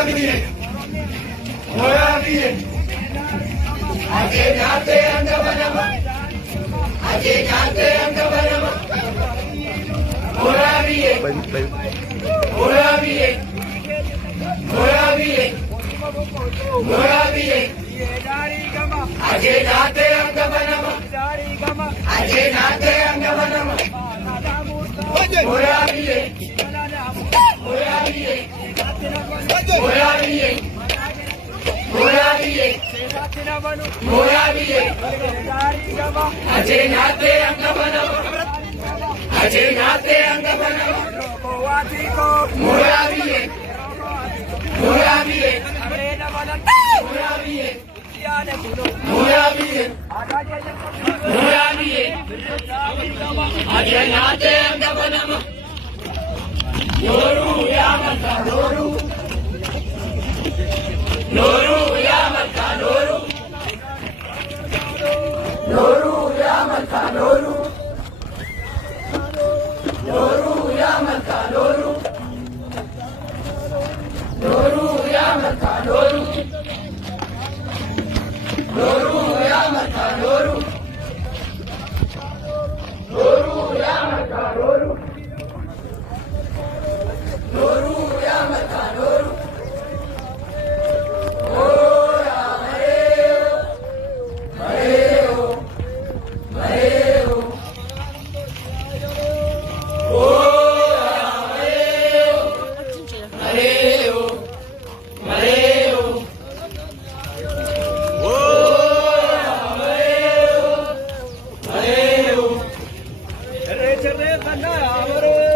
Morabiye, Morabiye, Aje Nate Angavanama, Aje Nate Angavanama, Morabiye, Morabiye, Morabiye, Morabiye, Aje Nate Angavanama, Aje Nate Angavanama, Morabiye, Morabiye, Morabiye, Morabiye, Morabiye, Aje Nate Angavanama, Aje Nate Angavanama, Morabiye, Morabiye, Morabiye, Morabiye, Morabiye, Aje Nate Angavanama, Noru Yamaka Noru, Noru Yamaka Noru, Noru Yamaka Noru, Noru Yamaka Noru, Noru Yamaka Noru, Noru Yamaka Noru, Noru Yamaka Noru, Noru Yamaka Noru, Ora Mareo, Mareo, Mareo, Ora Mareo, Mareo, Mareo, Ora Mareo, Mareo, Chere Banda Mareo.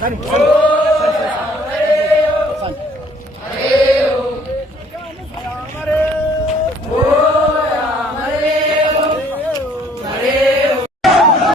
Come on.